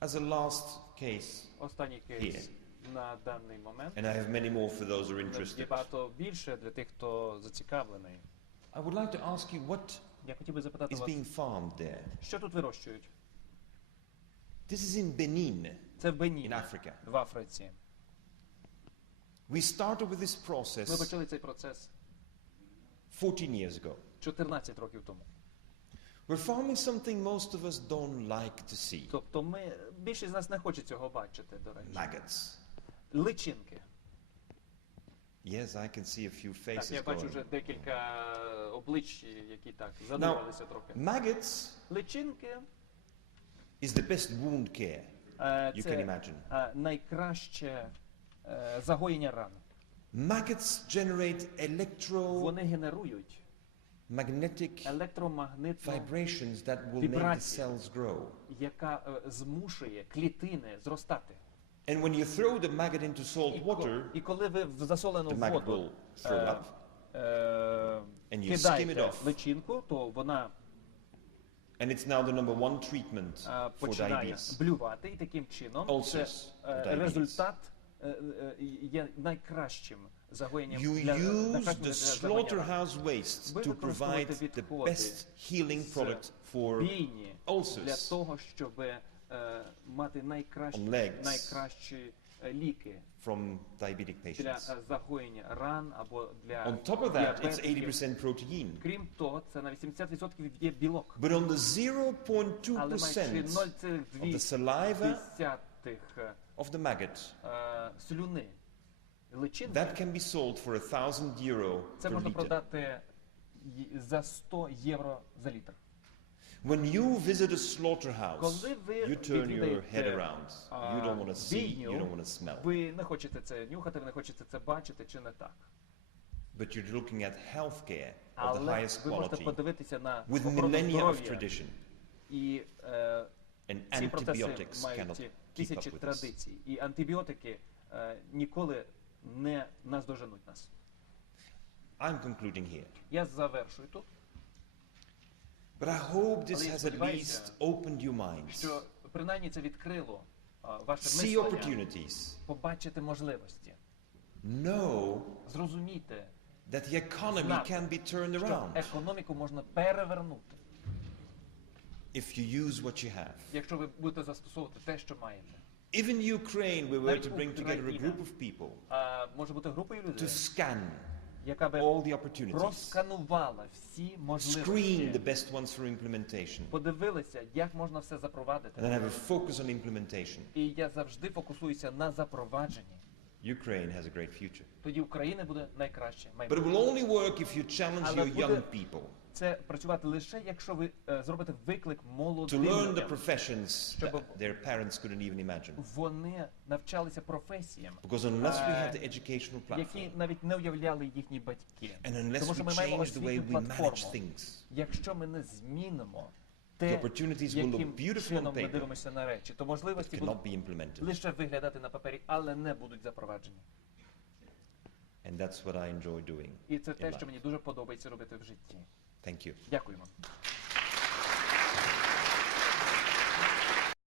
As a last case, Останній кейс на даний момент. and I have many more for those who are Є interested, багато більше для тих, хто зацікавлений. I would like to ask you what Я хотів би запитати is вас, being farmed there. що тут вирощують? This is in Benin, Це в Беніні, in Africa. в Африці. We started with this Ми process почали цей процес 14 years ago. 14 років тому. We're farming something most of us don't like to see Тобто ми більшість з нас не хоче цього бачити, до речі. maggots. Личинки. Yes, I can see a few Так, faces я бачу going. вже декілька облич, які так задумалися трохи. Maggots Личинки is the best wound care е, you can це imagine. е, найкраще е, загоєння ран. Maggots generate Вони генерують electromagnetic електромагнитну, vibrations that will make the Вібрації. cells grow. яка е, змушує клітини зростати. And when you throw the maggot into salt І, ко- water, і коли ви в засолену the maggot воду will throw е, up. е, And you skim it кидаєте off. личинку, то вона And it's now the number one treatment е, for починає diabetes. блювати, і таким чином Ulcers це of е, diabetes. результат е, е, є найкращим загоєнням You для use найкращим the для загоєння ран. slaughterhouse waste Ви to provide використовуєте the відходи best healing з product for бійні для ulcers. того, щоб е, мати найкращі, On legs. найкращі е, ліки from diabetic для patients. е, загоєння ран або для On top of that, it's діабетиків. 80% protein. Крім того, це на 80% є білок. But on the Але маючи 0.2% of the 0,2 saliva е, of the maggot, е, слюни личинки, that can be sold for a thousand euro це per можна liter. продати й- за 100 євро за літр. When you visit a slaughterhouse, Коли ви you turn your head відвідаєте, around. а, You don't want to see, бійню, you don't want to smell. Ви не хочете це нюхати, ви не хочете це бачити чи не так. But you're looking at healthcare of the Але highest ви можете quality подивитися на with охорону millennia of здоров'я. tradition. І е, And ці процеси antibiotics мають тисячі традицій. І антибіотики е, ніколи не наздоженуть нас. I'm concluding here. Я завершую тут, But I hope this has at least opened your minds. що принаймні це відкрило ваше See мислення, opportunities. побачити можливості, Know зрозуміти, that the economy Знати, can be turned що around економіку можна перевернути, if you use what you have. якщо ви будете застосовувати те, що маєте. If in Ukraine we were Навіть to bring together a Україна. group of people А може бути групою to людей, scan яка би all the opportunities, просканувала всі screen the можливості, best ones for implementation, подивилися, як можна все and then запровадити. have a focus on implementation, І я завжди фокусуюся на запровадженні. Ukraine has a great future. Тоді України буде найкраще But it will майбутнє. only work if you challenge Але your буде- young people Це працювати лише, якщо ви е, зробите виклик to молодим learn the professions Щоб that their parents couldn't even imagine. Вони навчалися професіям, Because unless we have Е, the educational які platform, навіть не уявляли їхні батьки. and unless Тому we що ми маємо change the way освітню we manage платформу. things, Якщо ми не змінимо the те, opportunities will look яким beautiful on чином ми paper, дивимося на речі, то можливості будуть be implemented. лише виглядати на папері, але не будуть запроваджені. And that's what I enjoy doing. І це те, in що life. мені дуже подобається робити в житті. Thank you. Дякуємо.